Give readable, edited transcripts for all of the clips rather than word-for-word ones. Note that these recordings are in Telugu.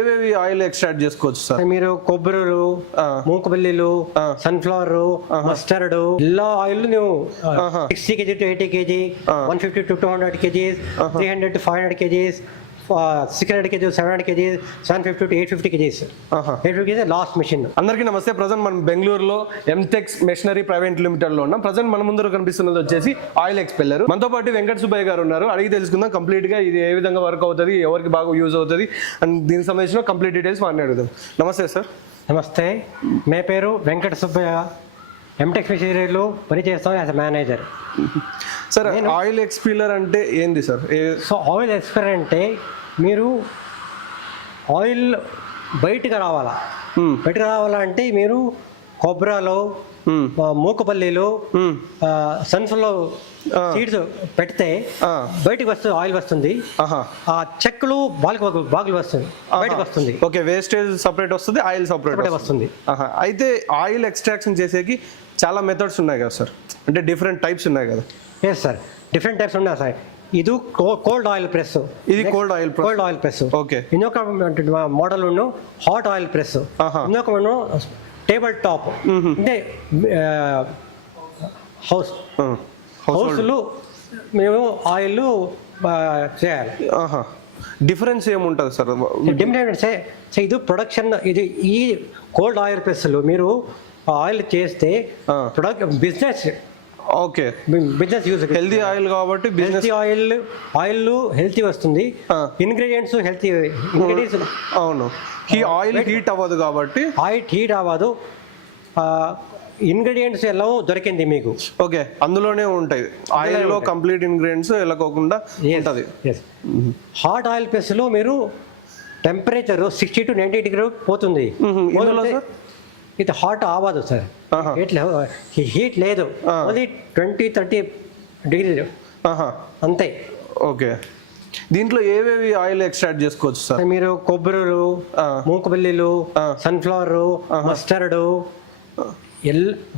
ఏవేవి ఆయిల్ ఎక్స్ట్రాక్ట్ చేసుకోవచ్చు సార్? మీరు కొబ్బరిలు, మూకపల్లిలు, సన్ఫ్లవర్, మస్టర్డ్ ఇలా ఆయిల్ నువ్వు 60 kg to 80 kg, 150 to 200 kgs, 300 to 500 kgs, 600 kg, 700 kg, 750 to 850 kgs. 850 kg last machine. అందరికీ నమస్తే. ప్రజెంట్ మనం బెంగళూరులో ఎంటెక్స్ మెషినరీ ప్రైవేట్ లిమిటెడ్ లో ఉన్నాం. ప్రజెంట్ మన ముందు కనిపిస్తున్నది వచ్చేసి ఆయిల్ ఎక్స్పెల్లర్. మనతో పాటు వెంకట సుబ్బయ్య గారు ఉన్నారు. అడిగి తెలుసుకుందాం కంప్లీట్ గా ఇది ఏ విధంగా వర్క్ అవుతుంది, ఎవరికి బాగా యూజ్ అవుతుంది అండ్ దీనికి సంబంధించిన కంప్లీట్ డీటెయిల్స్ మాట్లాడుదాం. నమస్తే సార్. నమస్తే, మే పేరు వెంకట సుబ్బయ్య. ఎంటెక్స్ మెషినరీలో పనిచేస్తాం as a manager. Sir, oil expeller అంటే ఏంది సార్? సో ఆయిల్ ఎక్స్పెల్లర్ అంటే మీరు ఆయిల్ బయటకు రావాలంటే మీరు కొబ్బరిలో, మూకపల్లిలో, సన్ఫ్లవర్ సీడ్స్ పెడితే బయటకు వస్తుంది, ఆయిల్ వస్తుంది. ఆ చెక్కులు బాగులు వస్తుంది, బయటకు వస్తుంది. ఓకే, వేస్టేజ్ సపరేట్ వస్తుంది, ఆయిల్ సపరేట్ వస్తుంది. అయితే ఆయిల్ ఎక్స్ట్రాక్షన్ చేసేకి చాలా మెథడ్స్ ఉన్నాయి కదా సార్, అంటే డిఫరెంట్ టైప్స్ ఉన్నాయి కదా? ఎస్ సార్, డిఫరెంట్ టైప్స్ ఉన్నాయి సార్. ఇది కోల్డ్ ఆయిల్ ప్రెస్, ఇది కోల్డ్ ఆయిల్ ప్రెస్. ఓకే, ఇంకొక మోడల్ హాట్ ఆయిల్ ప్రెస్, ఇంకొక టేబుల్ టాప్, అంటే హౌస్లు మేము ఆయిల్ చేయాలి. డిఫరెన్స్ ఏముంటుంది సార్? డిఫరెన్స్ ఇది ప్రొడక్షన్. ఇది ఈ కోల్డ్ ఆయిల్ ప్రెస్లు మీరు ఆయిల్ చేస్తే business, okay, business use, healthy oil కాబట్టి హెల్తీ ఆయిల్ హెల్తీ వస్తుంది, ఇంగ్రీడియంట్స్ హెల్తీ ఇంగ్రీడియంట్స్. అవును, ఈ ఆయిల్ హీట్ అవ్వదు కాబట్టి, ఆయిల్ హీట్ అవ్వదు, ఇంగ్రీడియంట్స్ ఎలా దొరికింది మీకు. ఓకే, అందులోనే ఉంటాయి ఆయిల్ లో కంప్లీట్ ఇంగ్రీడియంట్స్ వెళ్ళకోకుండా ఉంటుంది. హాట్ ఆయిల్ ప్రెస్లో మీరు టెంపరేచర్ 60 to 90 డిగ్రీ పోతుంది. ఇది హాట్ అవ్వదు సార్, హీట్ లేదు, ఓన్లీ 20-30 డిగ్రీ అంతే. ఓకే, దీంట్లో ఏవేవి ఆయిల్ ఎక్స్ట్రాక్ట్ చేసుకోవచ్చు సార్? మీరు కొబ్బరిలు, మూకపల్లిలు, సన్ఫ్లవర్, మస్టర్డ్,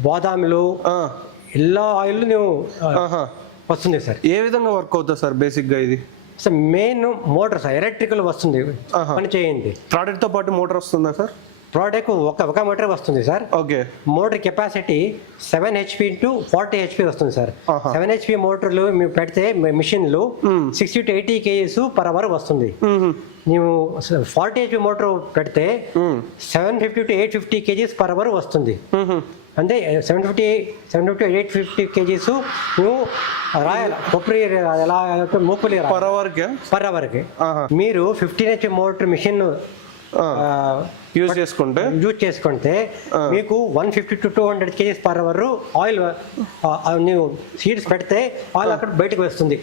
బాదాములు ఇలా ఆయిల్ వస్తుంది సార్. ఏ విధంగా వర్క్ అవుతుంది సార్ బేసిక్ గా? ఇది sir main motor sir, electrical వస్తుంది, పని చేయండి. ప్రోడక్ట్ తో పాటు మోటార్ వస్తుందా సార్? ప్రోడక్ట్ ఒక మోటార్ వస్తుంది sir. Okay, motor capacity 7 HP to 40 HP వస్తుంది సార్. 7 HP మోటార్లు మీరు పెడితే మిషన్లు 60 to 80 kgs పర్ అవర్ వస్తుంది. ನೀವು 40 HP మోటార్ పెడితే 750 to 850 kgs పర్ అవర్ వస్తుంది. అంటే 750 to 850 kgs నువ్వు రాయాలి. కొబ్బరి ఎలా మూపలి పర్ అవర్కి మీరు 15 HP మోటార్ మిషన్ యూజ్ చేసుకుంటే మీకు 150 to 200 kgs per hour oil ನೀವು సీడ్స్ పెడితే ఆయిల్ అక్కడ బయటకు వస్తుంది.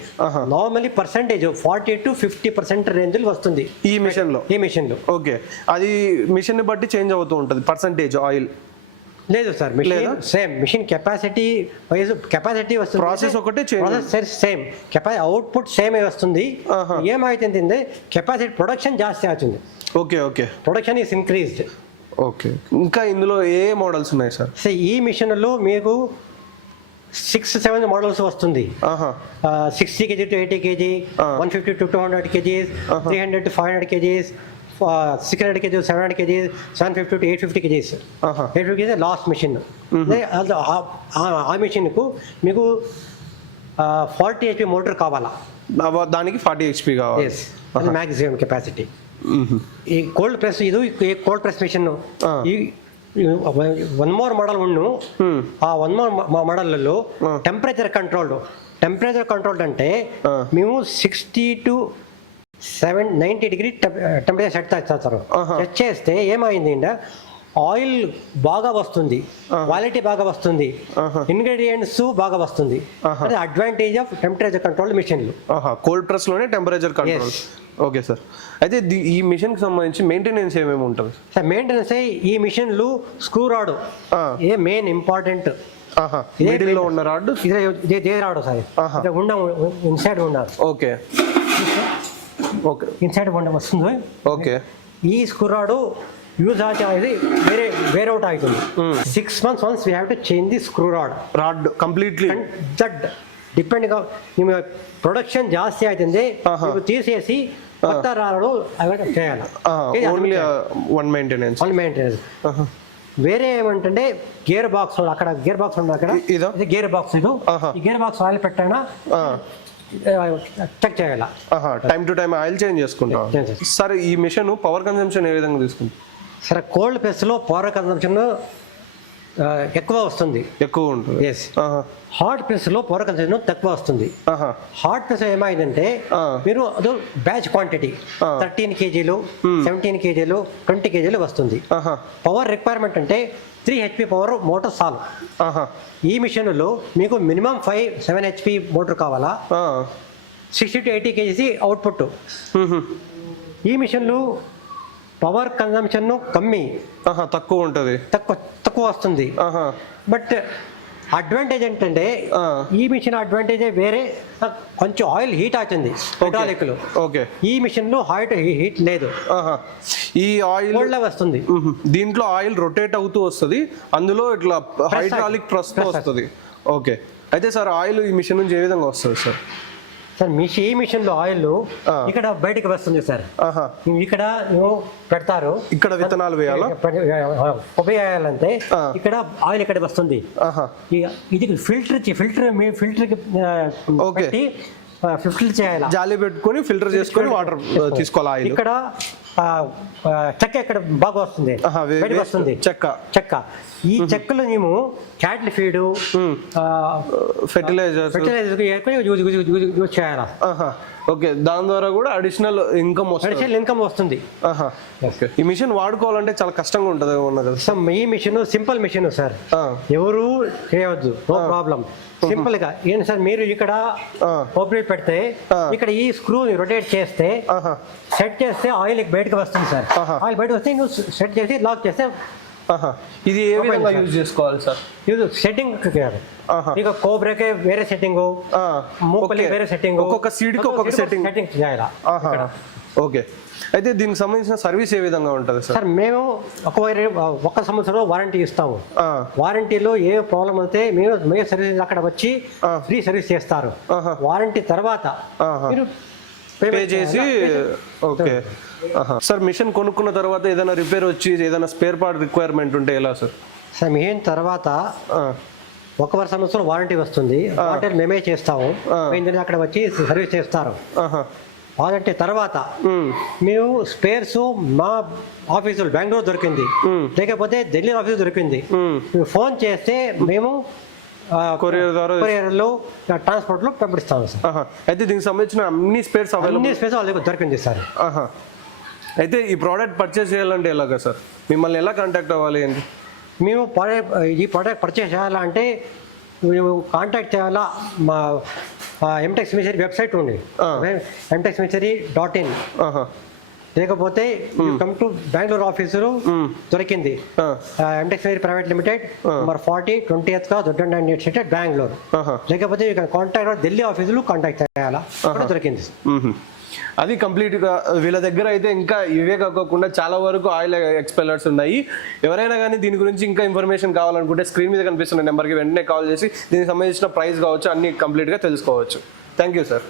నార్మల్లీ పర్సెంటేజ్ 40 to 50% రేంజ్ వస్తుంది ఈ మిషన్ లో. ఓకే, అది మిషన్ ని బట్టి చేంజ్ అవుతూ ఉంటుంది పర్సెంటేజ్ ఆయిల్? లేదు sir, machine same, machine capacity wise capacity వస్తుంది, ప్రాసెస్ ఒకటే సేమ్, అవుట్పుట్ సేమ్ వస్తుంది. ఏమైతుంది, కెపాసిటీ ప్రొడక్షన్ జాస్తి అవుతుంది. Okay, production is increased. Okay, ఇంకా ఇందులో ఏ మోడల్స్ ఉన్నాయి సార్? ఈ మిషన్లో మీకు 6-7 మోడల్స్ వస్తుంది. 60 kg to 80 kg, 150 to 200 kgs, 300 to 500 kgs, 600 kg, 700 kg, 750 to 850 kgs. 850 kg last machine. ఆ మిషన్కు మీకు 40 HP మోటార్ కావాలా, దానికి 40 HP కావాలి. అది మ్యాక్సిమం కెపాసిటీ. ఈ కోల్డ్ ప్రెస్, ఇది cold press machine. One more model ఆ వన్ మోర్ మోడల్లో టెంపరేచర్ కంట్రోల్డ్ అంటే మేము 60 to 90 డిగ్రీ టెంపరేచర్ సెట్ చేస్తారు. సెట్ చేస్తే ఏమైంది అంటే ఆయిల్ బాగా వస్తుంది, క్వాలిటీ బాగా వస్తుంది, ఇంగ్రీడియంట్స్ బాగా వస్తుంది. అదే అడ్వాంటేజ్ ఆఫ్ టెంపరేచర్ కంట్రోల్ మిషన్లు. కోల్డ్ ప్రెస్ లోనే టెంపరేచర్ కంట్రోల్. ఓకే సార్, అయితే ఈ మిషన్ కి సంబంధించి మెయింటెనెన్స్ ఏమేమి ఉంటుంది సార్? మెయింటెనెన్స్ ఈ మిషన్లు screw rod main important. Middle లో ఉన్న రాడ్ ఇదే రాడ్ సార్, ఇన్సైడ్ ఉండాలి. ఓకే, ఇన్సైడ్ వస్తుంది. ఓకే, ఈ స్క్రూ రాడ్ యూజ్ అనేది వేరే అవుట్ అవుతుంది. 6 months once we have to change the screw rod completely. That depending on ನಿಮ್ಮ ಪ್ರೊಡಕ್ಷನ್ ಜಾಸ್ತಿ ಆಯ್ತಂದ್ರೆ ನೀವು ತೀರಿಸಿ కొత్త రాళ్ళు అవి చేయాలి. Only one maintenance. మెయింటెనెన్స్. వేరే ఏమంటే గేర్ బాక్స్ అక్కడ గేర్ బాక్స్ ఉంది అక్కడ ఇది గేర్ బాక్స్. ఈ గేర్ బాక్స్ ఆయిల్ పెట్టానా చెక్ చేయాలి. Time to time oil change చేసుకుంటాం. సార్ ఈ మిషన్ పవర్ కన్సంప్షన్ ఏ విధంగా తీసుకుంటాం? సరే, కోల్డ్ ప్రెస్లో పవర్ కన్సంప్షన్ ఎక్కువ వస్తుంది, ఎక్కువ ఉంటుంది. ఎస్. హాట్ ప్రెస్లో పవర్ కన్సంప్షన్ తక్కువ వస్తుంది. హాట్ ప్రెస్ ఏమైందంటే మీరు అది batch quantity 13 kgs 17 kgs 20 kgs వస్తుంది. పవర్ రిక్వైర్మెంట్ అంటే 3 HP పవర్ మోటార్ చాలు. ఈ మిషన్లో మీకు మినిమం 7 HP మోటార్ కావాలా, 60 to 80 kgs అవుట్పుట్. ఈ మిషన్లు పవర్ కన్సంప్షన్ కమ్మి, తక్కువ ఉంటుంది, తక్కువ వస్తుంది. బట్ అడ్వాంటేజ్ ఏంటంటే ఈ మిషన్ అడ్వాంటేజ్ వేరే, కొంచెం ఆయిల్ హీట్ అవుతుంది హైడ్రాలిక్ లో. ఈ మిషన్ లో హీట్ లేదు, ఈ ఆయిల్ వస్తుంది. దీంట్లో ఆయిల్ రొటేట్ అవుతూ వస్తుంది, అందులో ఇట్లా హైడ్రాలిక్ ప్రెస్ వస్తుంది. ఓకే, అయితే సార్ ఆయిల్ ఈ మిషన్ నుంచి ఏ విధంగా వస్తుంది సార్? సార్ ఈ మిషన్ లో ఆయిల్ ఇక్కడ బయటకు వస్తుంది సార్. ఇక్కడ పెడతారు, ఇక్కడ విత్తనాలు వేయాలా, వేయాలంటే ఇక్కడ ఆయిల్ ఇక్కడ వస్తుంది. ఇది ఫిల్టర్ ఫిల్టర్ చేయాలి, జాలి పెట్టుకొని ఫిల్టర్ చేసుకొని వాటర్ తీసుకోవాలి. ఆయిల్ ఇక్కడ చెక్క ఇక్కడ బాగా వస్తుంది, వస్తుంది చెక్క. ఈ చెక్కలో మేము క్యాటిల్ ఫీడ్, ఫెర్టిలైజర్ యూజ్ చేయాలి. ఓకే, దాని ద్వారా కూడా అడిషనల్ ఇన్కమ్ వస్తుంది. ఈ మిషన్ వాడుకోవాలంటే చాలా కష్టంగా ఉంటుంది. ఈ మిషన్ సింపుల్ మిషన్ సార్, ఎవరు చేయవద్దు, నో ప్రాబ్లం. సింపుల్ గా ఏంటి సార్, మీరు ఇక్కడ ఆపరేట్ పెడితే ఇక్కడ ఈ స్క్రూ రొటేట్ చేస్తే సెట్ చేస్తే ఆయిల్ బయటకు వస్తుంది సార్. ఆయిల్ బయటకు వస్తే నువ్వు సెట్ చేసి లాక్ చేస్తే. ఇది ఏ విధంగా యూజ్ చేసుకోవాలి సార్? ఇది సెట్టింగ్ ఇక కోబ్రాకే వేరే సెట్టింగ్, మూపల్లి వేరే సెట్టింగ్, ఒక్కొక్క సీడ్ కి ఒక్కొక్క సెట్టింగ్ చేయాలి. ఓకే, అయితే దీనికి సంబంధించిన సర్వీస్ ఏ విధంగా ఉంటుంది సార్? మేము 1 సంవత్సరం వారంటీ ఇస్తాము. వారంటీలో ఏ ప్రాబ్లం అయితే మేము సర్వీస్ అక్కడ వచ్చి ఫ్రీ సర్వీస్ చేస్తారు. వారంటీ తర్వాత మీరు పే చేసి. ఓకే సార్, మిషన్ కొనుక్కున్న తర్వాత ఏదైనా రిపేర్ వచ్చి ఏదైనా స్పేర్ పార్ట్ రిక్వైర్మెంట్ ఉంటే ఎలా సార్? సార్ మిషన్ తర్వాత 1 సంవత్సరం వారంటీ వస్తుంది, వారంటీ మేమే చేస్తాము. అక్కడ వచ్చి సర్వీస్ చేస్తారు. వారంటీ తర్వాత మేము స్పేర్స్ మా ఆఫీసులు బెంగళూరు దొరికింది, లేకపోతే ఢిల్లీ ఆఫీసు దొరికింది, ఫోన్ చేస్తే మేము కొరియర్లో ట్రాన్స్పోర్ట్లో పంపిస్తాము సార్. అయితే దీనికి సంబంధించిన అన్ని స్పేర్స్ దొరికింది సార్. అయితే ఈ ప్రోడక్ట్ పర్చేస్ చేయాలంటే ఎలాగా సార్? మిమ్మల్ని ఎలా కాంటాక్ట్ అవ్వాలి అండి? మేము ఈ ప్రోడక్ట్ పర్చేస్ చేయాలంటే మేము కాంటాక్ట్ చేయాలా, మా ఎంటెక్స్ మిషనరీ వెబ్సైట్ ఉంది, mtexmissionary.in. లేకపోతే కమ్ టు బెంగళూరు ఆఫీసులు దొరికింది, ఎంటెక్స్ machinery private limited, number 40 20th దొడ్డండి స్ట్రీట్ బెంగళూరు. లేకపోతే కాంటాక్ట్ ఢిల్లీ ఆఫీసులు కాంటాక్ట్ చేయాలా, దొరికింది. అది కంప్లీట్గా వీళ్ళ దగ్గర అయితే ఇంకా ఇవే కాకుండా చాలా వరకు ఆయిల్ ఎక్స్పెల్లర్స్ ఉన్నాయి. ఎవరైనా కానీ దీని గురించి ఇంకా ఇన్ఫర్మేషన్ కావాలనుకుంటే స్క్రీన్ మీద కనిపిస్తున్న నెంబర్కి వెంటనే కాల్ చేసి దీనికి సంబంధించిన ప్రైస్ కావచ్చు అన్ని కంప్లీట్గా తెలుసుకోవచ్చు. Thank you sir.